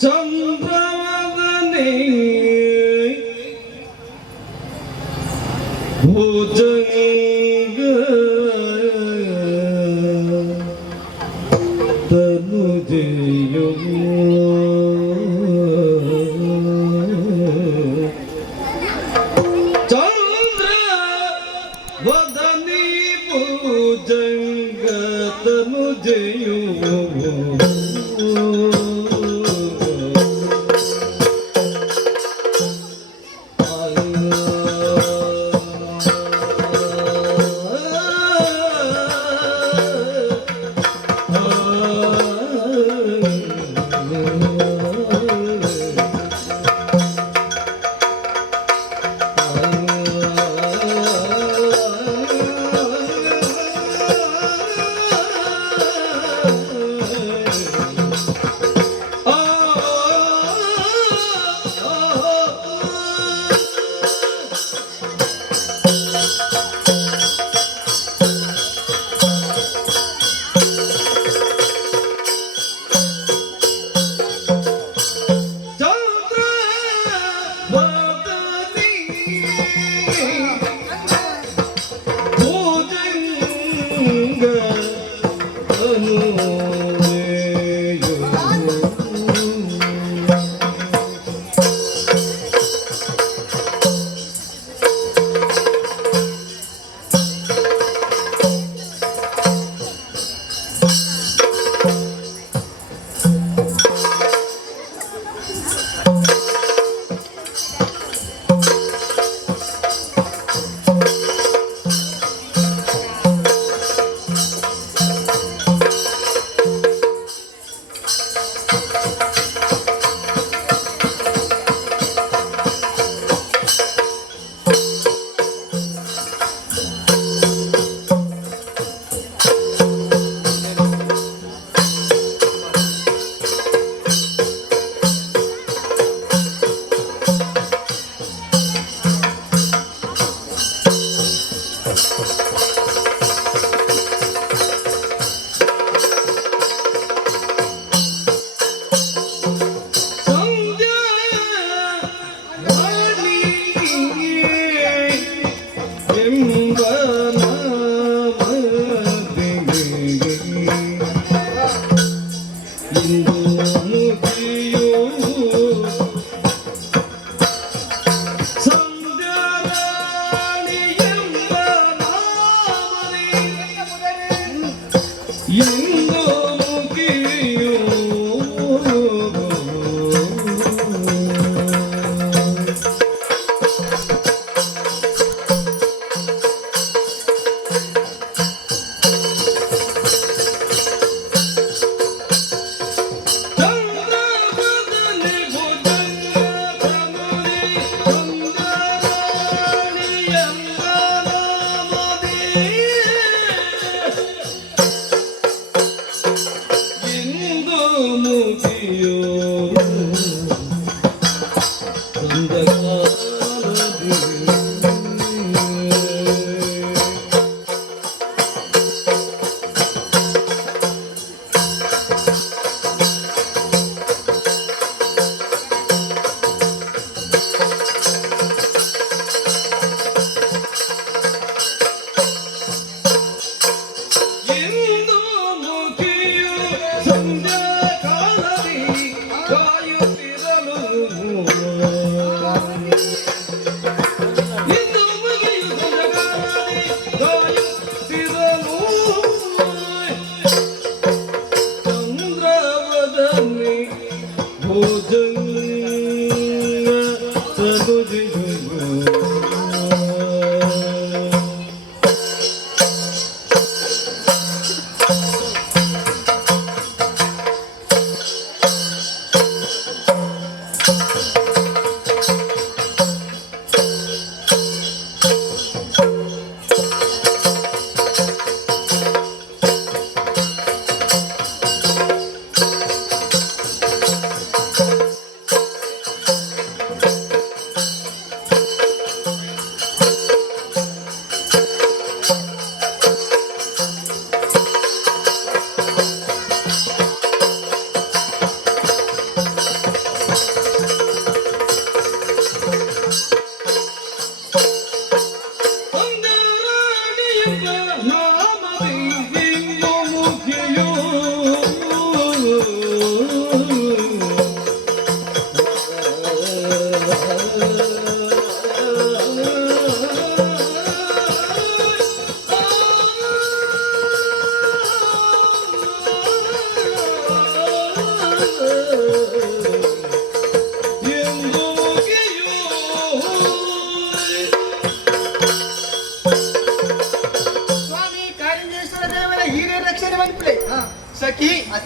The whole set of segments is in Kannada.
ಚಂದ್ರವದನೆ ಭುಜಂಗ ತನುಜೆಯೋ ಚಂದ್ರವದನೆ ಭುಜಂಗ ತನುಜೆಯೋ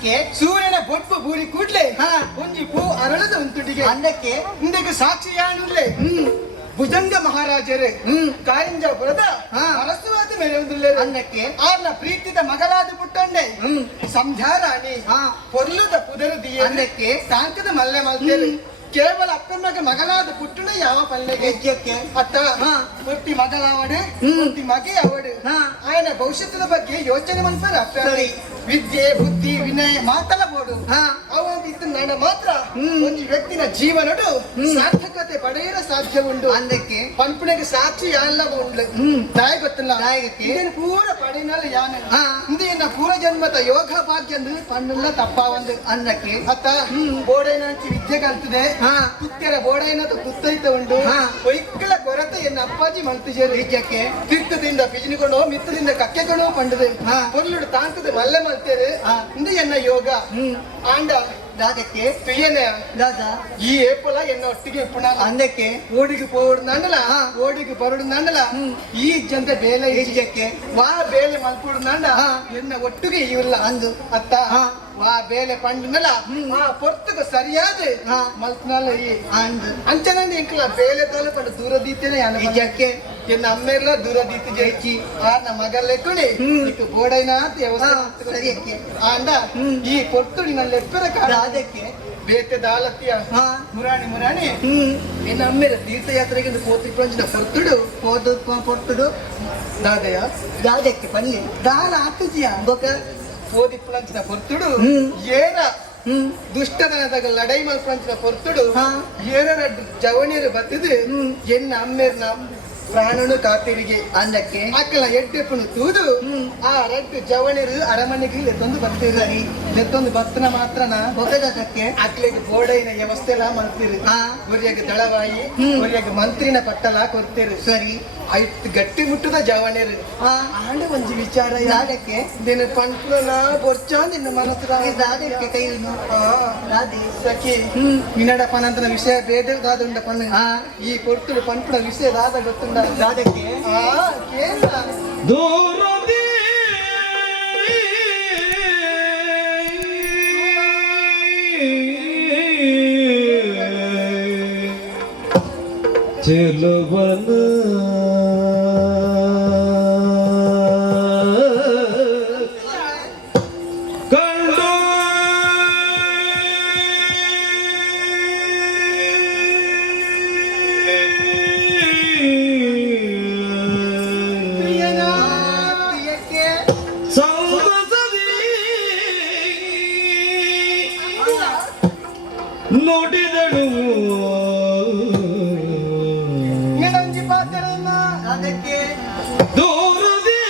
ಅದಕ್ಕೆ ಸೂರ್ಯನ ಬೊಟ್ಟು ಬೂರಿ ಕೂಡ್ಲೆ ಹಾ. ಒಂಜಿ ಪೂ ಅರಳದ ಉಂಟುಟಿಗೆ ಅದಕ್ಕೆ ಇಂದಕ್ಕೆ ಸಾಕ್ಷಿ ಯಾನುಲ್ಲೆ ಭುಜಂಗ ಮಹಾರಾಜರು ಕಾರಿಂಜಾಪುರದ ಹಾ. ಅರಸುವಾದ ಮೆರೆಯುವುದಿಲ್ಲ ಅದಕ್ಕೆ ಆರ್ನ ಪ್ರೀತಿದ ಮಗಳಾದ ಪುಟ್ಟಂಡೆ ಸಂಧ್ಯಾರಾಣಿ ಹಾ. ಪೊರ್ಲುದ ಪುದರದಿಯ ಅದಕ್ಕೆ ತಾಂಕದ ಮಲ್ಲೆ ಮಲ್ತೇರು ಕೇವಲ ಅಕ್ಕಮ್ಮಗ ಮಗಲಾದ ಪುಟ್ಟಣ ಯಾವ ಪಲ್ಲೆಗೆ ಹೆಜ್ಜಕ್ಕೆ ಅತ್ತ ಹಾ. ಒಟ್ಟಿ ಮಗಳಾವಡು ಒಟ್ಟಿ ಮಗೆ ಅವಡು ಹಾ. ఆయన ಭವಿಷ್ಯದ ಬಗ್ಗೆ ಯೋಚನೆ ಮಾಡ್ತಾರೆ ಸರಿ. ವಿದ್ಯೆ ಬುದ್ಧಿ ವಿನಯ ಮಾತಲಬಹುದು ಹಾ. ಅವಂತ ಇತ್ತು ನಡ ಮಾತ್ರ ಒಂದು ವ್ಯಕ್ತಿನ ಜೀವನಡು ಸಾರ್ಥಕತೆ ಪಡೆಯಲು ಸಾಧ್ಯ ಉಂಟು ಅದಕ್ಕೆ ಪಂಪನೆಗೆ ಸಾಕ್ಷಿ ಯಾನ್ಲ ಉಂಡು ದಾಯ ಗೊತ್ತಿಲ್ಲ ದಾಯಗಕ್ಕೆ. ಇದನ್ನು ಪೂರ ಪಡೆಯನಲ್ಲ ಯಾನ ಹಾ. ಇಂದಿನ ಪೂರ ಜನ್ಮದ ಯೋಗ ಭಾಗ್ಯ ಪಣ್ಣಲ್ಲ ತಪ್ಪ ಒಂದು ಅದಕ್ಕೆ ಅತ್ತ ಬೋಡೈನಾಂಚಿ ವಿದ್ಯೆ ಕಲ್ತಿದೆ ಹಾ. ಕುತ್ತೆರ ಬೋಡೈನದು ಕುತ್ತೈತ ಉಂಟು ಹಾ. ಒಯ್ಕಳ ಕೊರತೆ ಎನ್ನ ಅಪ್ಪಾಜಿ ಮಲ್ತಿಜರು ಹೆಜ್ಜಕ್ಕೆ ತೀರ್ಥದಿಂದ ಪಿಜಿನಿಕೊಂಡು ಮಿತ್ತದಿಂದ ಕಕ್ಕೆಕೊಂಡು ಪಂಡದು ಹಾ. பொருளோட தாங்கது வல்ல மல்ತೇರೆ இந்த என்ன ಯೋಗ ಆಂಡ ಅದಕ್ಕೆ ತುಯ್ಯನೆ ದಾದಾ ಈ ಏಪಲ ಎನ್ನ ಒಟ್ಟಿಗೆ ಪುಣ ಅದಕ್ಕೆ ಓಡಿಗೆ ಪೋಡುಂದಲ್ಲ ಹಾ. ಓಡಿಗೆ ಬರುಡುಂದಲ್ಲ ಈ ಜಂತ ಬೇಲೆ ಹೆಜ್ಜಕ್ಕೆ ವಾ ಬೇಲೆ ಮಲ್ಪುಡುಂದಂಡ ಹಾ. ಎನ್ನ ಒಟ್ಟಿಗೆ ಇವಿಲ್ಲ ಅಂದು ಅತ್ತ ಹಾ. ವಾ ಬೇಲೆ ಪಂಡುನಲ್ಲ ಆ ಪೊರ್ತುಗ ಸರಿಯಾದ ಹಾ. ಮಲ್ತನಲ್ಲ ಈ ಅಂದು ಅಂಚನಂದು ಇಂಕಲ ಬೇಲೆ ತೋಲೆ ಪಂಡು ದೂರ ದೀತೇನೆ ಹೆಜ್ಜಕ್ಕೆ ಎನ್ನ ಅಮ್ಮೆಲ್ಲ ದೂರ ದೀತಿ ಜೈಚಿ ಆರ್ನ ಮಗಲ್ಲೆಕ್ಕುನಿ ಇಟ್ಟು ಬೋಡೈನ ವ್ಯವಸ್ಥೆ ಸರಿ ಅಕ್ಕೆ. ಆಂಡ ಈ ಕೊರ್ತುಡಿ ನನ್ನ ಲೆಪ್ಪರ ಕಾಡ ಅದಕ್ಕೆ ಬೇತೆ ದಾಲತ್ಯ ಹಾ. ಮುರಾಣಿ ಮುರಾಣಿ ಎನ್ನ ಅಮ್ಮೆರ ತೀರ್ಥಯಾತ್ರೆಗೆ ಕೋತಿ ಪಂಚಿನ ಕೊರ್ತುಡು ಹೋದು ಕೊಟ್ಟುಡು ದಾದಯ ಅದಕ್ಕೆ ಪಲ್ಲಿ ದಾನ ಹಾಕಿದ್ಯಾ ಬೊಕ ಕೋದಿ ಪಂಚಿನ ಕೊರ್ತುಡು ಏರ ದುಷ್ಟತನದಾಗ ಲಡೈ ಮಲ್ಪಂಚಿನ ಕೊರ್ತುಡು ಹಾ. ಏರರ ಜವಣಿಯರು ಬತ್ತಿದು ಎನ್ನ ಅಮ್ಮೆರ್ನ ಪ್ರಾಣನು ಕಾತಿರಿಗೆ ಅದಕ್ಕೆ ಅಕ್ಕಲ ಎಡ್ಡೆಪ್ಪನು ತೂದು ಆ ರೆಡ್ ಜವಣಿರು ಅರಮನೆಗೆ ಎತ್ತೊಂದು ಬರ್ತೀರಿ ಎತ್ತೊಂದು ಬತ್ತನ ಮಾತ್ರನ ಬೊಕದಕ್ಕೆ ಅಕ್ಲಿಗೆ ಗೋಡೈನ ವ್ಯವಸ್ಥೆ ಎಲ್ಲ ಮಾಡ್ತೀರಿ ಹಾ. ಒರಿಯಾಗ ದಳವಾಯಿ ಒರಿಯಾಗ ಮಂತ್ರಿನ ಪಟ್ಟಲ ಕೊಡ್ತೀರಿ ಸರಿ ಐತ್ ಗಟ್ಟಿ ಮುಟ್ಟದ ಜವಣಿರು ಹಾ. ಆಂಡ ಒಂಜಿ ವಿಚಾರ ಅದಕ್ಕೆ ದಿನ ಪಂಟ್ಲನ ಬೊರ್ಚ ನಿನ್ನ ಮನಸ್ಸು ಅದಕ್ಕೆ ಕೈನು ಅದೇ ಸಖಿ ನಿನ್ನಡ ಪನಂತನ ವಿಷಯ ಬೇರೆ ದಾದುಂಡ ಪಣ್ಣ ಹಾ. ಈ ಕೊರ್ತುಡು ಪಂಪುನ ವಿಷಯ ದಾದ ಗೊತ್ತುಂಡ ಅದಕ್ಕೆ ಕೇಳ ದೂರದಿ ಚೆಲುವನ ಕಂಡು ಅದಕ್ಕೆ ಸಂತಸದಿ ನುಡಿದಳು ಏನಂಜಿ ಪಾತ್ರನ್ನ ಅದಕ್ಕೆ ದೂರದಿ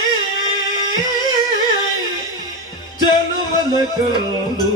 ಚಲುವನ ಕಂಡು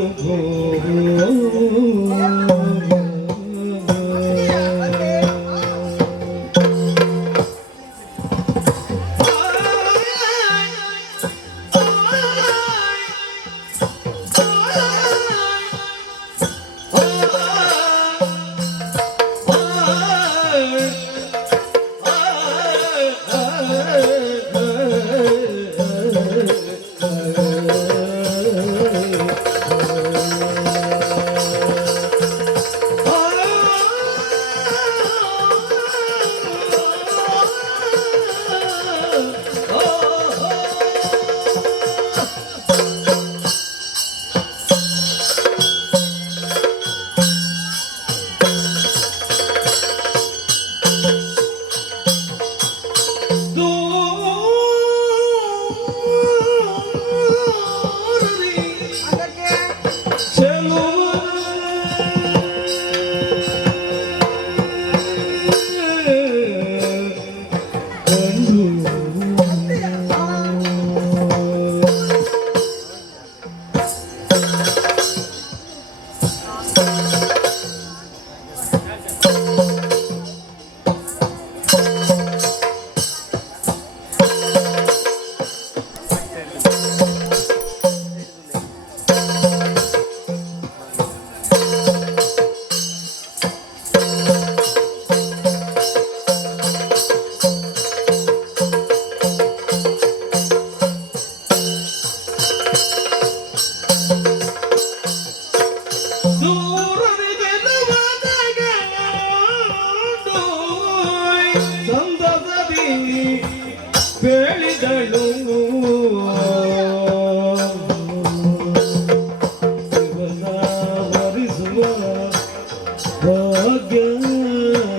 ಭಾಗ್ಯ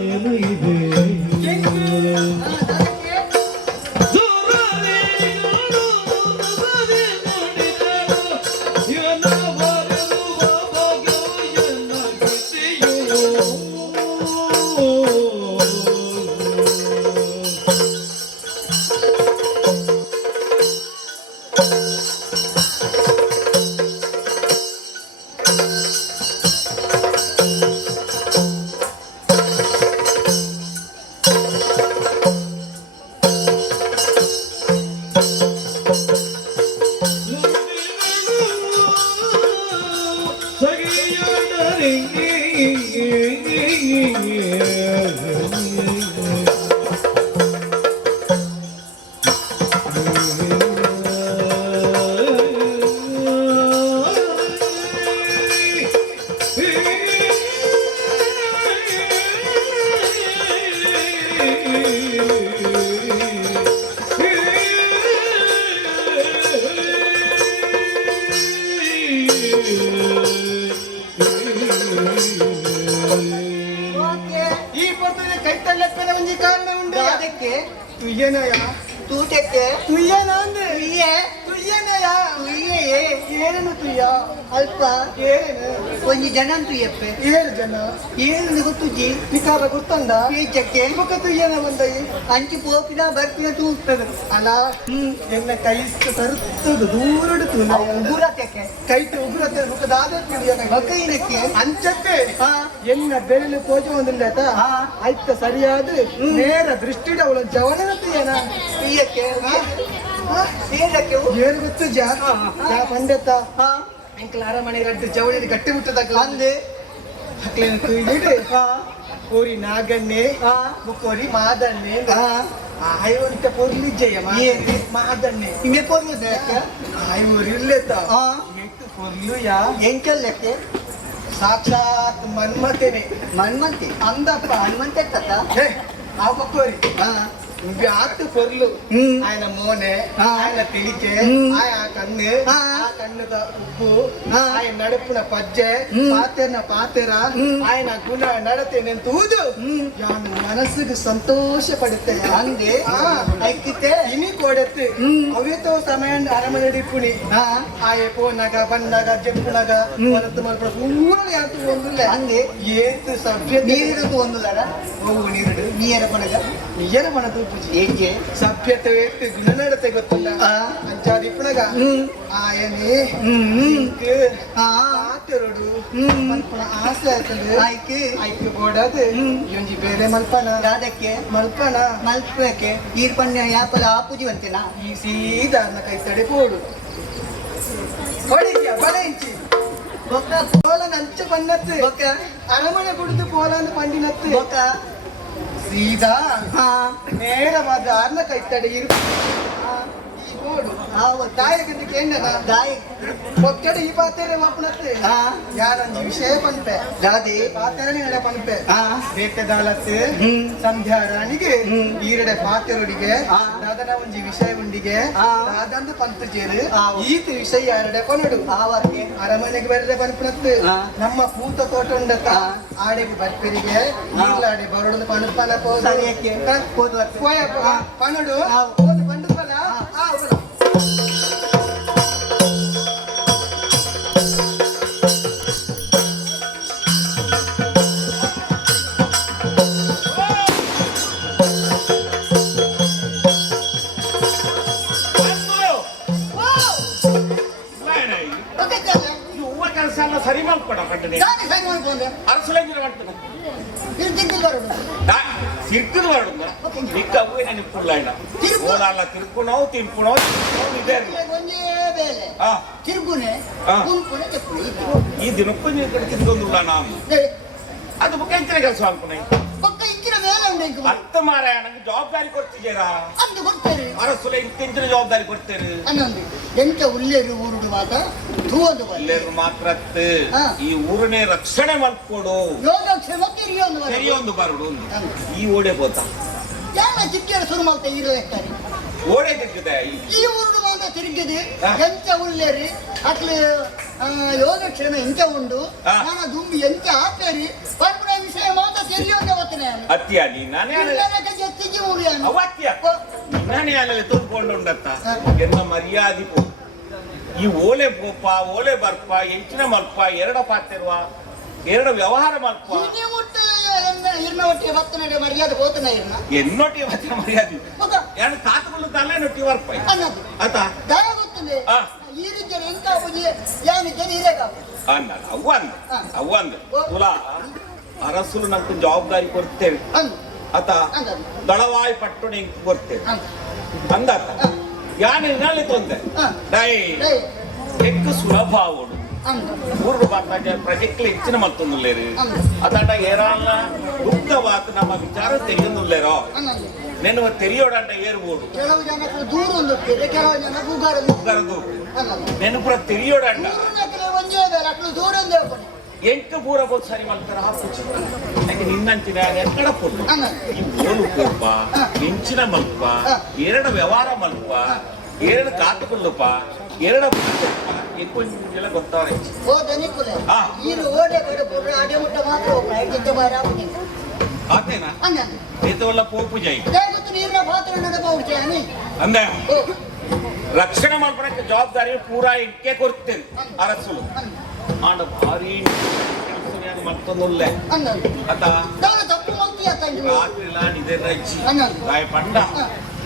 ಏನು ಇದೆ ಅದಕ್ಕೆ ಸುರನಿಗಳು ಬದಿ ಮಾಡಿದರು ಇವನ ಬರಲು ಭಾಗ್ಯ ಎನ್ನಾಗಿದೆಯೋ ಓಕೆ. ಈ ಪೊರ್ತನೆ ಕೈ ತಳ್ಳಪ್ಪನ ಒಂಜಿ ಕಾರಣ ಉಂಡು ಅದಕ್ಕೆ ತುಯ್ಯನಯ ತೂಟಕ್ಕೆ ತುಯ್ಯನ ಅಂದ್ರೆ ತುಯ್ಯೆ ತುಯ್ಯನಯ ತುಯ್ಯೆ ಏನು ತುಯ್ಯ ಅಲ್ಪ ಏನು ಒಂಜಿ ಜನ ತುಯ್ಯಪ್ಪೆ ಏಳು ಜನ ಏನು ಗೊತ್ತುಜಿ ನಿಕಾರ ಗೊತ್ತಂದ ಪೀಚಕ್ಕೆ ಮುಖ ತುಯ್ಯನ ಬಂದೈ ಅಂಚಿ ಪೋಪಿನ ಬರ್ಪಿನ ತೂಗ್ತದೆ ಅಲ ಎನ್ನ ಕೈ ತರುತ್ತದು ದೂರಡು ತೂನ ಉಗುರಕ್ಕೆ ಕೈಟ್ ಉಗುರತ್ತೆ ಮುಖದಾದ ಮಕ್ಕಳಿನಕ್ಕೆ ಅಂಚಕ್ಕೆ ಹಾ ಎನ್ನ ಬೆರಳು ಪೋಜು ಒಂದಿಲ್ಲ ಹಾ. ಆಯ್ತ ಸರಿಯಾದ ನೇರ ದೃಷ್ಟಿಡ ಅವಳ ಜವನನ ತುಯ್ಯನ ತುಯ್ಯಕ್ಕೆ ಹಾ? ನೀರಕ್ಕೆ ಏನು ಗೊತ್ತು ಜಾ ಯಾ ಪಂಡಿತ ಹಾ ಎಂಕಲ ಅರಮನೆ ರಡ್ಡು ಜವಳಿ ಗಟ್ಟಿ ಮುಟ್ಟದಾಗ್ಲ ಅಂದೆ ಅಕ್ಲೇನ ತುಯ್ದಿಡು ಹಾ ಕೋರಿ ನಾಗಣ್ಣೆ ಹಾ ಮುಕ್ಕೋರಿ ಮಾದಣ್ಣೆ ಹಾ ಆಯೋರಿಕ ಪೊರ್ಲಿಜ್ಜಯ್ಯ ಏನು? ಮಾದಣ್ಣೆ ಹಿಂಗೆ ಪೋರ್ಲಕ್ಕೆ ಆಯೋರಿ ಇಲ್ಲೆತ್ತ ಹಾ ಎಟ್ಟು ಪೊರ್ಲು ಯಾ ಎಂಕಲ್ಲಕ್ಕೆ ಸಾಕ್ಷಾತ್ ಮನ್ಮತೆನೆ ಮನ್ಮಂತಿ ಅಂದಪ್ಪ ಹನುಮಂತೆ ತತ್ತ ಹೇ ಆ ಪಕ್ಕೋರಿ ಹಾ ಆತು ಪೊರ್ಲು ಹ್ಮ್. ఆయన ಮೋನೆ ಹಾ. ఆయన ತಿಳಿಕೆ ಹ್ಮ್. ಆ ಕಣ್ಣು ಹಾ. ಆ ಕಣ್ಣದ ಉಪ್ಪು ಹಾ. ఆయన ನಡುಪುನ ಪಜ್ಜೆ ಹ್ಮ್. ಪಾತೆರ್ನ ಪಾತೆರ ಹ್ಮ್. ఆయన ಗುಣ ನಡತೆ ನೆಂತುವುದು ಹ್ಮ್. ಯಾನು ಮನಸ್ಸಿಗೆ ಸಂತೋಷ ಪಡುತ್ತೆ ಅಂದೆ ಐಕಿತೆ ಇನಿ ಕೊಡತ್ತೆ ಹ್ಮ್. ಅವಿತೋ ಸಮಯ ಅರಮನೆ ಡಿಪ್ಪುನಿ ಹಾ ಆಯ ಪೋನಾಗ ಬಂದಾಗ ಜಪ್ಪುನಾಗ ಹೊರತು ಮಲ್ಪಡ ಪೂರ ಯಾತು ಒಂದಿಲ್ಲ ಅಂದೆ ಏತು ಸಭ್ಯತೆ ನೀರಿಡುದು ಒಂದು ದರ ಹೋಗು ನೀರು ನೀರ ಪಣಗ ನಿಜನ ಮನದು ಪೂಜೆ ಏಕೆ ಸಭ್ಯತೆ ಎಷ್ಟು ಗುಣನಡತೆ ಗೊತ್ತಿಲ್ಲ ಆ. ಅಂಚಾದಿಪ್ಪನಗ ಹ್ಮ್. ఆయనే ಹ್ಮ್ ಹಾ ಆತರುಡು ಹ್ಮ್. ಮಲ್ಪನ ಆಸೆ ಆಯ್ತದೆ ಆಯ್ಕೆ ಆಯ್ಕೆ ಬೋಡದು ಹ್ಮ್. ಒಂಜಿ ಬೇರೆ ಮಲ್ಪನ ಯಾದಕ್ಕೆ ಮಲ್ಪನ ಮಲ್ಪಕ್ಕೆ ಈರ್ಪಣ್ಣ ಯಾಪಲ ಆಪುಜಿವಂತೆನಾ ಈ ಸೀದಾ ಅನ್ನ ಕೈ ತಡೆ ಬೋಡು ಹೊಡಿದ್ಯಾ ಬಲ ಇಂಚಿ ಬೊಕ್ಕ ಪೋಲನ ಅಂಚೆ ಬನ್ನತ್ತು ಬೊಕ್ಕ ಅರಮನೆ ಕುಡಿದು ಪೋಲನ ಪಂಡಿನತ್ತು ಬೊಕ್ಕ ಸೀದಾ ಹಾ ನೇರವಾದ ಅನ್ನ ಕೈ ತಡೆ ಇರು ಈ ಬೋಡು ಆವತ್ತು ತಾಯಿಗೆ ಕೇಂದ್ರ ದಾಯಿ ಒಕ್ಕಡೆ ಈ ಪಾತೆರೆ ಮಪ್ಪನತ್ತೆ ಹಾ ಯಾರೊಂದು ವಿಷಯ ಪಂಪೆ ದಾದಿ ಪಾತೆರನಿ ನಡೆ ಪಂಪೆ ಹಾ ಬೇಟೆದಾಲತ್ತು ಹ್ಮ್. ಸಂಧ್ಯಾ ರಾಣಿಗೆ ಹ್ಮ್. ಈರಡೆ ಪಾತೆರೊಡಿಗೆ ಹಾ. ದಾದನ ಒಂಜಿ ವಿಷಯ ಉಂಡಿಗೆ ಹಾ. ದಾದಂದು ಪಂತು ಜೇರು ಹಾ. ಈತ ವಿಷಯ ಎರಡೆ ಕೊನಡು ಆವಕ್ಕೆ ಅರಮನೆಗೆ ಬರದೆ ಪನ್ಪನತ್ತು ಹಾ. ನಮ್ಮ ಪೂತ ತೋಟ ಉಂಡತ್ತ ಹಾ. ಆಡೆಗೆ ಬರ್ಪೆರಿಗೆ ಹಾ. ಈರ್ಲಾಡೆ ಬರೋಡು ಪನಪನ ಸರಿಯಕ್ಕೆ ಹೋದ್ವತ್ತು ಪನಡು ಹಾ. ಹೋದು ಬಂಡುಪನ ಆ ಬರ ಸರಿ ಮಾಡ್ಕೊಡ ಕಟ್ಟನೆ ಅರಸಲಂಗಿನ ಮಾಡ್ತಾನೆ ತಿರ್ಕದು ಮಾಡುದ ನಿಕ್ಕ ಅವ್ವೆ ನನಗೆ ಕುಳ್ಳಾಯ್ನ ಓಲಾಲ ತಿರ್ಕುಣೋ ತಿನ್ಕುಣೋ ಇದೆ ಹಾ ತಿರುಗುನೆ ಹಾ. ಕುಂಕುನೆ ತೆಪ್ಪುನೆ ಈ ದಿನಕ್ಕೂ ನೀವು ಕಡೆ ತಿರ್ಕೊಂಡುಲ್ಲ ನಾನು ಅದು ಬುಕ್ಕ ಇಂಚಿನ ಕೆಲಸ ಅನ್ಕೊನೆ ಪಕ್ಕ ಇಂಚಿನ ಮೇಲೆ ಉಂಟು ಅರ್ಥ ಮಾರಾಯ ನನಗೆ ಜವಾಬ್ದಾರಿ ಕೊಡ್ತಿದ್ದೀರಾ ಅಂದು ಕೊಡ್ತೇನೆ ಅರಸುಲ ಇಂಚಿನ ಜವಾಬ್ದಾರಿ ಕೊಡ್ತೇನೆ ಅನ್ನೊಂದು ಎಂತ ಉಲ್ಲೇರು ಊರುಡುವಾಗ ಧೂವದು ಎಲ್ಲರೂ ಮಾತ್ರ ಹಾ. ಈ ಊರನ್ನೇ ರಕ್ಷಣೆ ಮಾಡ್ಕೊಡು ಯೋಗಕ್ಷೇಮ ಕಿರಿಯೊಂದು ಸರಿಯೊಂದು ಬರಡು ಈ ಓಡೆ ಹೋತ ಯಾರ ಚಿಕ್ಕಿಯರ ಶುರು ಮಾಡ್ತಾ ಇರಲಿಕ್ಕಾರೆ ಓಡೆ ತಿರ್ಗಿದೆ ಈ ಊರುಡು ಮಾತ್ರ ತಿರುಗಿದೆ ಹಾ. ಎಂತ ಉಲ್ಲೇರಿ ಅಟ್ಲಿ ಯೋಗಕ್ಷೇಮ ಎಂತ ಉಂಡು ಹಾ. ನಾನು ದುಂಬಿ ಎಂತ ಆಪೇರಿ ಪರ್ಪುರ ಅತ್ಯ ನೀನಾನೇ ಎತ್ತಿಗೆ ಊರಿ ಅವ ಅತ್ಯ ನೀನಾನೇ ಅಲ್ಲಲ್ಲಿ ತುಂಬಿಕೊಂಡು ಉಂಡತ್ತ ಎನ್ನ ಮರ್ಯಾದೆ ಪೋ ಈ ಓಲೆ ಪೋಪ ಓಲೆ ಬರ್ಪ ಎಂಚಿನ ಮಲ್ಪ ಎರಡ ಪಾತಿರುವ ಎರಡು ವ್ಯವಹಾರ ಮಲ್ಪ ಒಟ್ಟಿಗೆ ಬತ್ತನಡೆ ಮರ್ಯಾದೆ ಹೋತನ ಇರ್ನ ಎನ್ನೊಟ್ಟಿಗೆ ಬತ್ತಿನ ಮರ್ಯಾದೆ ಎರಡು ಕಾತುಗಳು ತಲೆನೊಟ್ಟಿಗೆ ಬರ್ಪ ಅನ್ನದು ಆತ ದಯ ಗೊತ್ತಿದೆ ಈ ರೀತಿಯ ಎಂತ ಬುಜಿ ಯಾನಿ ಜನ ಇರೇಗ ಅನ್ನ ಅವ್ವ ಅಂದ ತುಲಾ ಅರಸುಲು ನಂಗೆ ಜವಾಬ್ದಾರಿ ಕೊಡ್ತೇವೆ ಆತ ದಳವಾಯಿ ಪಟ್ಟು ನಿಂಗೆ ಕೊಡ್ತೇವೆ ಅಂದಾತ ಯಾನ್ ಇರ್ನಲ್ಲಿ ತೊಂದೆ ಡೈ ಎಕ್ಕು ಸುಲಭ ಅವಡು ಮೂರು ಬಾತ ಪ್ರಜೆಕ್ಟ್ ಹೆಚ್ಚಿನ ಮತ್ತೊಂದುಲ್ಲೇರು ಅದಾಟ ಏರಾಲ ಗುಪ್ತವಾತ ನಮ್ಮ ವಿಚಾರ ತೆಗೆಯೊಂದುಲ್ಲೇರೋ ನೆನ್ನುವ ತೆರಿಯೋಡಂಟ ಏರ್ಬೋದು ಕೆಲವು ಜನಕ್ಕೆ ದೂರ ಒಂದುತ್ತೇವೆ ಕೆಲವು ಜನ ಗರದು ನೆನಪುರ ತೆರಿಯೋಡಂಟ ಒಂದೇ ಅಷ್ಟು ದೂರ ಒಂದೇ ಎಂಟು ಪೂರ ಬೋದು ಸರಿ ಮಾಡ್ತಾರ ಹಾಕುಚ್ಚು ಯಾಕೆ ನಿನ್ನಂಚಿನ ಎಕ್ಕಡ ಪೊಲ್ಲು ಈ ಓಲು ಕೋಪ ನಿಂಚಿನ ಮಲ್ಪ ಎರಡು ವ್ಯವಹಾರ ಮಲ್ಪ ಎರಡು ಕಾತುಕೊಳ್ಳುಪ ಎರಡು ಎಲ್ಲ ಗೊತ್ತವ್ರೆ ಆತೇನಾ ಏತವಲ್ಲ ಪೋಪು ಜೈ ಅಂದೆ ರಕ್ಷಣೆ ಮಾಡ್ಕೊಳಕ್ಕೆ ಜವಾಬ್ದಾರಿ ಪೂರಾ ಎಂಕೆ ಕೊಡ್ತೇನೆ ಅರಸುಲು ಆಂಡ ಭಾರಿ ಮತ್ತೊಂದುಲ್ಲೆ ಅತ ರಾತ್ರಿ ನಿದೆ ರಜ್ಜಿ ಗಾಯ ಪಂಡ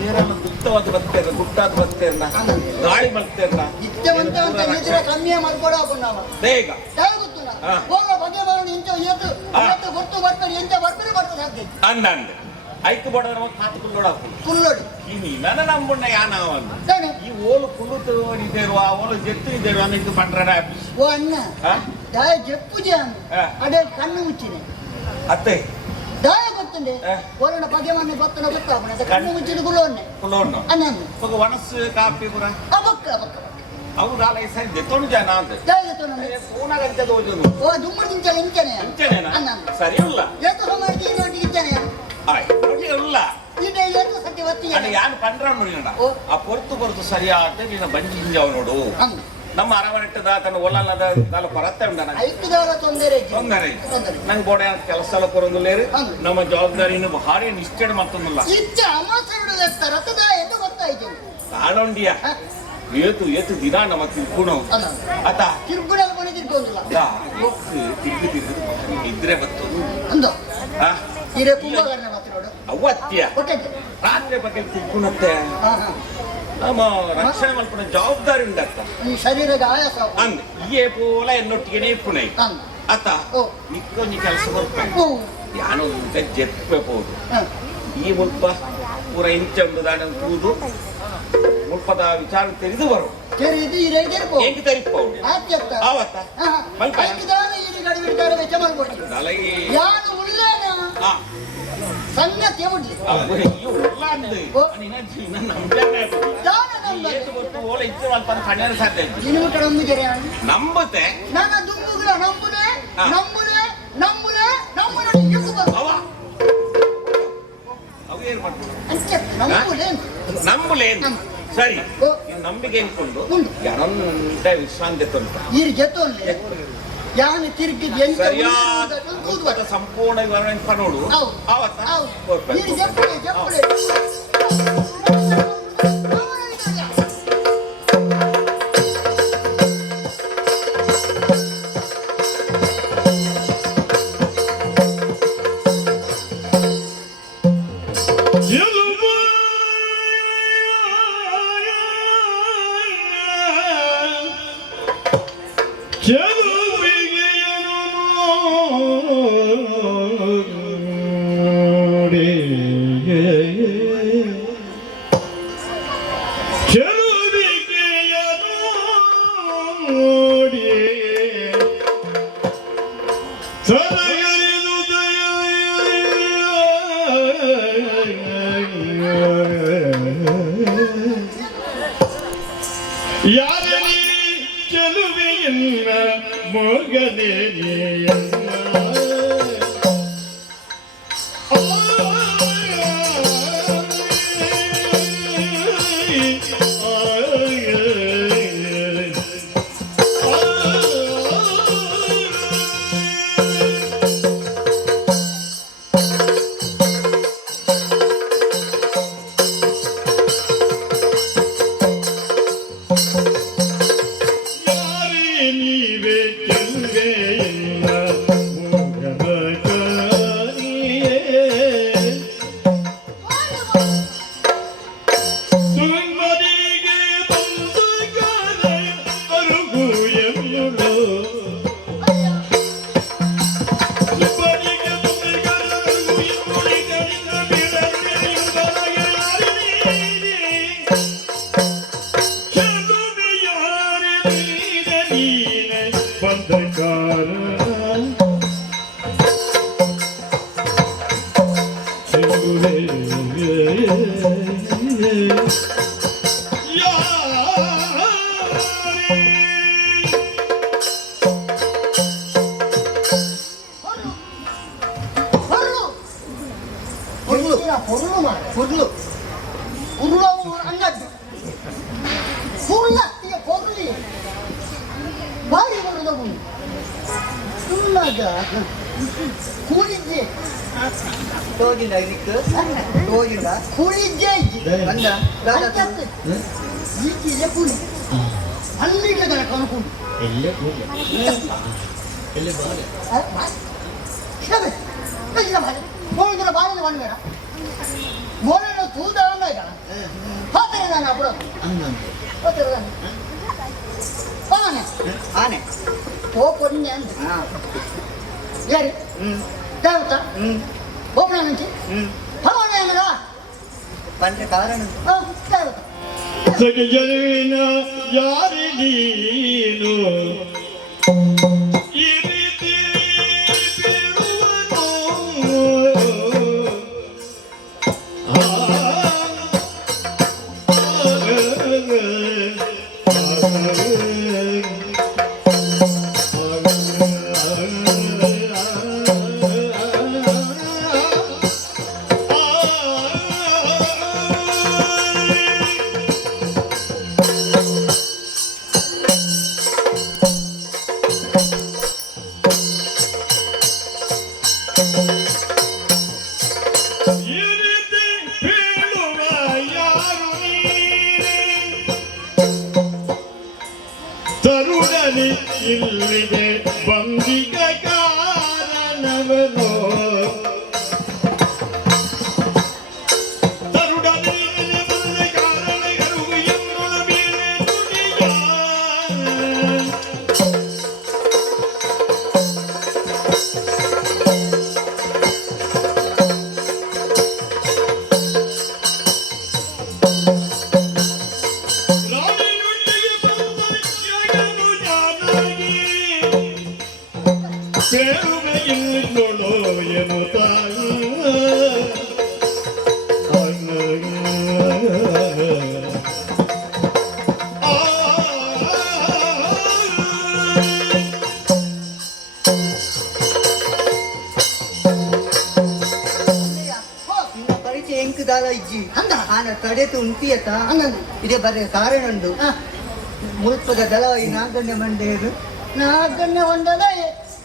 ಏರನ್ನು ಗುಪ್ತವಾದ ಬರ್ತೇರ ಗುಟ್ಟಾದ ಬರ್ತೇರ ಗಾಳಿ ಬರ್ತೇರ ಕಮ್ಮಿ ಮಾಡ್ಕೊಡ ಬೇಗ ಅಂದ ಅಂದೆ ಐಕು ಬಡದ್ರ ಕಾತು ಕುಲ್ಲೋಡ ನನ್ನ ನಂಬುಣ್ಣ ಯಾನವನ್ನ ಈ ಓಲು ಕುಳ್ಳುತ್ತು ಇದ್ದೇರು ಆ ಓಲು ಜೆತ್ತು ಇದ್ದೇರು ಅನ್ನಿದ್ದು ಪಂಡ್ರಡ ಓ ಅಣ್ಣ ಜಪ್ಪುಜ ಅದೇ ಕಣ್ಣು ಮುಚ್ಚಿನೆ ಅತ್ತೆ ದಾಯ ಗೊತ್ತಂಡೆ ಓಲನ ಬಗೆಮನೆ ಗೊತ್ತನ ಗೊತ್ತಾಗ ಕಣ್ಣು ಮುಚ್ಚಿದ ಕುಲ್ಲೋಣ್ಣೆ ಅಣ್ಣ ವನಸ್ಸು ಕಾಪಿ ಪುರ ಅಬಕ್ಕ ಅಬಕ್ಕ ಅವ್ರು ನಾಳೆ ಸರಿ ದೆತ್ತೋನು ಜನ ಅಂತ ಫೋನಾಗಂತ ಓಜೋನು ಓ ದುಮ್ಮಡಿ ಇಂಚನೆ ಇಂಚನೆ ಇಂಚನೆನಾ ಅಣ್ಣ ಸರಿ ಇಲ್ಲ ಏತು ಮಾಡಿ ನೋಡಿ ಇಂಚನೆ ಆಯ್ತು ನೋಡಿ ಇಲ್ಲ ಈಗ ಏನು ಸತ್ಯ ಒತ್ತಿಗೆ ಅಣ್ಣ ಯಾನ್ ಪಂಡ್ರ ನೋಡಿ ಆ ಪೊರ್ತು ಸರಿಯಾದ ನಿನ್ನ ಬಂಜಿ ಹಿಂಜಾವ್ ನೋಡು ನಮ್ಮ ಅರವನೆಟ್ಟದ ತನ್ನ ಒಲ್ಲದ ನಾಲ್ ಕೊರತೆ ಉಂಡ ತೊಂದರೆ ನಂಗೆ ಬೋಡೆ ಕೆಲಸ ಎಲ್ಲ ಕೊರೊಂದುಲ್ಲೇರು ನಮ್ಮ ಜವಾಬ್ದಾರಿಯನ್ನು ಭಾರಿ ನಿಷ್ಠೆ ಮತ್ತೊಂದಿಲ್ಲ ಕಾಣೊಂಡಿಯ ಏತು ದಿನ ನಮ್ಮ ತಿರ್ಗುಣ ಆತ ತಿರ್ಗಿ ಇದ್ರೆ ಬತ್ತು ಅವತ್ಯ ರಾತ್ರಿ ಬಗ್ಗೆ ತಿರ್ಗುಣತ್ತೆ ನಮ್ಮ ರಕ್ಷಣೆ ಮಲ್ಪನ ಜವಾಬ್ದಾರಿ ಉಂಡತ್ತ ಶರೀರದ ಆಯಾಸ ಅಂದ್ ಈ ಪೋಲ ಎನ್ನೊಟ್ಟಿಗೆ ಪುಣೆ ಆತ ನಿಕ್ಕೊಂಜಿ ಕೆಲಸ ಬರ್ತಾನೆ ಯಾನೋ ಜೆಪ್ಪೆ ಹೋದು ಈ ಮುಲ್ಪ ಪೂರ ಇಂಚ ಉಂಡು ಕೂದು ಮುಲ್ಪದ ವಿಚಾರ ತೆರೆದು ಬರು ಹೆಂಗ್ ತೆರಿಪೌಡು ಆವತ್ತ ಮಲ್ಪ ಸಂಗತಿ ಉಡ್ಲಿ ನಂಬುತ್ತೆ ನನ್ನ ದುಂಬುಗಳ ನಂಬುನೆ ನಂಬುನೆ ನಂಬುನೆ ನಂಬುಲೇನು ಸರಿ ನಂಬಿಕೆ ಅನ್ಕೊಂಡು ಯಾರೊಂದ ವಿಶ್ರಾಂತಿ ತೊಂತ ಯಾನು ತಿರುಗಿ ಸರಿಯಾದ ಸಂಪೂರ್ಣ ವಿವರಣೆ ನೋಡು ಯಾರನಿ ಚೆಲುವೆಯನ್ನ ಮಗನೇ பொருள் அங்காட்டு சுள்ளத்திய பொருள் ಬಾರಿ ಬರುದವು ಸುಳ್ಳಾಗ ಕೂಲಿದ್ದೆ ತೋಜಿಲ್ಲ ಇದಕ್ಕೆ ತೋಜಿಲ್ಲ ಕೂಲಿದ್ದೆ ಅಂದ ಈಗಿಗೆ ಕೂಲಿ ಅಲ್ಲಿಗೆ ತನಕ ಅನ್ಕೊಂಡು ಬೋಳಿದ್ರೆ ಬಾಳಿನ ಬಂದ್ಬೇಡ ಬೋಳನ್ನು ತೂದ ಅಂದಾಗ ಹೋಗ್ತಾರೆ ನಾನು ಅಬ್ಬರು ಹೋಗ್ತಾರೆ ಆನೆ ಓ ಪೊನ್ನೆ ಅಂತ ಯಾರು ದೇವತ ಒಬ್ಬನ నుంచి ಭಗವಾನ ಏನದ ಪಂಚ ಕಾರಣ ದೇವತ ಸಗಜನ ಯಾರಿ ನೀನು ಈ ರೀತಿ ಬೀಳುವನು ತರುಣನಿ ಇಲ್ಲಿಗೆ ಬಂದಿಗ ಕಾರಣವನು ತರುಣನಿ ಬಂದ ಕಾರಣಗಳು ಎಂಬುದು ಮೇಲೆ ದುನಿಯ ಪೇರುಮೆಯಿಂದೊಳೋ ಎನ್ನುತ್ತಾಯ ಪರಿಚಯ ಎಂಕ್ ದಾಲ ಇಜ್ಜಿ ಅಂದ ಆನ ತಡೆತು ಉಂಟಿಯತ ಹಂಗಂದು ಇದೇ ಬರ ಕಾರಣ ಉಂಡು ಮುಲ್ಪದ ದಳವಾಯಿ ನಾಗಣ್ಯ ಮಂಡೇರು ನಾಗಣ್ಣ ಒಂದದ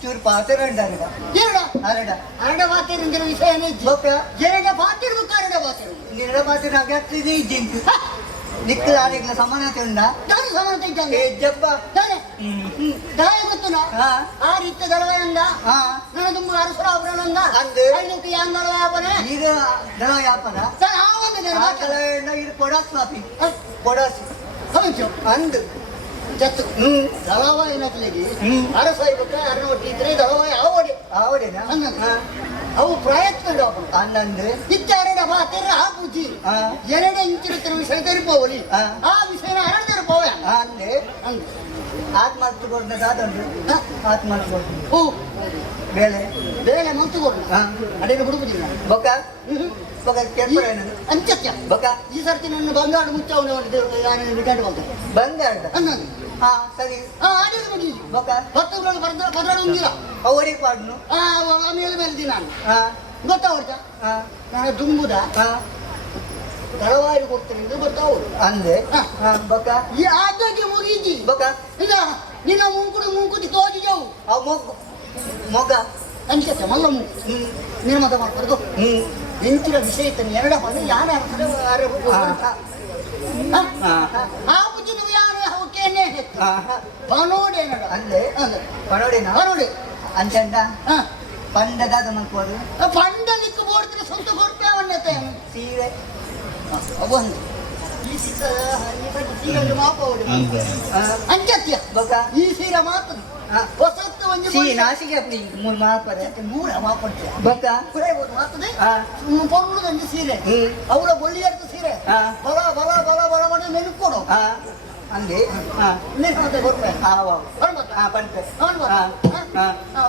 ಚೂರು ಪಾತ್ರ ಉಂಡಾಗ ಎರಡು ಅರಡ ಅರಡ ಬಾತಿರಿಂದಿನ ವಿಷಯ ಏನಿತ್ತು ಬೊಕ್ಕ ಎರಡು ಬಾತಿರ್ಬೇಕು ಅರಡ ಬಾತಿರು ನಿರಡ ಪಾತ್ರ ಆಗ್ತದೆ ಇಜ್ಜಿಂಟು ನಿಕ್ಕಲ ಆನೆಗಳ ಸಮಾನತೆ ಉಂಡ ನಾನು ಸಮಾನತೆ ಇದ್ದಂಗೆ ಜಬ್ಬ ದಾಯ ಗೊತ್ತುನಾ ಹಾ ಆ ರೀತಿ ದಳವಾಯಂದ ಹಾ ನನ್ನ ತುಂಬ ಅರಸರಾಬ್ರನಂದ ಅಂದು ಐನೂಕ್ಕೆ ಯಾನ್ ದಳವಾಯಪನೆ ಈಗ ದಳ ವ್ಯಾಪಾರ ನಾನು ಆವಂದಿದ್ದೇನೆ ಆ ಕಲೆಯಿಂದ ಇದು ಕೊಡಾಸ್ ಕಾಪಿ ಕೊಡಾಸ್ ಹೌದು ಅಂದು ಜತ್ತು ದಳವಾಯ ನಕಲಿಗೆ ಅರಸ ಇರ್ಬೇಕು ಅರ್ಣ ಒಟ್ಟಿದ್ರೆ ದಳವಾಯ ಆವಡಿ ಆವಡೇನಾ ಹಂಗಂದ ಅವು ಪ್ರಯತ್ನ ಹನ್ನೊಂದು ಇತ್ತ ಎರಡು ಬಾತಿರ ಹಾಕುಜಿ ಹಾ ಎರಡು ಇಂಚಿನ ವಿಷಯ ತೆರಿಪೋವಲಿ ಹಾ. ಆ ವಿಷಯನ ಹರಣ ತೆರಿಪೋವ ಅಂದೆ ಆತ್ಮಹತ್ಯೆ ಕೊಡ್ದ ದಾದಂಡು ಆತ್ಮಹತ್ಯೆ ಕೊಡ್ದು ಹೂ ಬೇಳೆ ಬೇಳೆ ಮಂತು ಕೊಡ ಹಾ ಅದೇನು ಬಿಡುವುದಿಲ್ಲ ಬೊಕ್ಕ ಬೊಕ್ಕ ಕೆಪ್ಪರ ಏನದು ಅಂತ್ಯತ್ಯ ಬೊಕ್ಕ ಈ ಸರ್ತಿ ನನ್ನ ಬಂಗಾಡು ಮುಚ್ಚವನು ನಾನು ರಿಟರ್ನ್ ಬಂದೆ ಬಂಗಾರ ಅನ್ನೋದು ಹಾ ಸರಿ ಆಡಿದ ಬಗ್ಗೆ ಬೊಕ್ಕ ಭಕ್ತಗಳು ಬದಲಾಡು ಒಂದಿಲ್ಲ ಅವರೇ ಪಾಡ್ನು ಮೇಲೆ ಮೇಲೆ ನಾನು ಹಾ ಗೊತ್ತಾವ್ರ ಹಾ ನಾನು ದುಂಬುದ ಹಾ ದಳವಾಯಿ ಕೊಡ್ತೀನಿ ಇದು ಗೊತ್ತಾವ್ರು ಅಂದೆ ಹಾ ಬೊಕ್ಕ ಈ ಆದ್ಯಕ್ಕೆ ಮುಗೀಜಿ ಬೊಕ್ಕ ಈಗ ನಿನ್ನ ಮುಂಕುತಿ ತೋಜಿಜವು ಅವ್ ಮೊಗ್ಗು ಮೊಗ್ಗ ಅಂತ್ಯತ್ಯ ಮಲ್ಲ ಮುಂಕು ನಿರ್ಮತ ಮಾಡ್ಬಾರ್ದು ಎಂಚಿನ ವಿಷಯ ತನ್ನ ಎರಡ ಬಂದು ಯಾರು ಆ ಬುಜ್ಜಿನ ಯಾರು ಅವಕ್ಕೇನೆ ಪನೋಡೇನಡ ಅಂದೆ ಪನೋಡಿನ ಪನೋಡೆ ಅಂಚಂಡ ಪಂಡದಾದ ಮಲ್ಕೋದು ಪಂಡಲಿಕ್ಕೆ ಬೋಡ್ತಿನ ಸ್ವಂತ ಕೊಡ್ತೇ ಅವನ್ನತೆ ಸೀರೆ ಅವೊಂದು ಈ ಸೀರೆ ಮಾಪ ಅಂತ್ಯತ್ಯ ಬೊಕ್ಕ ಈ ಸೀರೆ ಮಾತು ಹೊಸತ್ತು ಒಂದು ಸೀ ನಾಸಿಗೆ ಅಪ್ಪಿ ಮೂರು ಮಾಪರೆ ಮೂರ ಮಾಪಡ್ತೀಯ ಬೊಕ್ಕ ಮಾತದೆ ಹಾ பொருள் வந்து சீரை அவளை ஒல்லி எடுத்து சீரை பல பல பல பல பண்ணி நெருக்கணும் ಹಾ ಅಂದೆ ಹಾ இன்னைக்கு கொடுப்பேன் ಹಾ ವಾ ಹಾ ಪಂಚ ಹಾ ಹಾ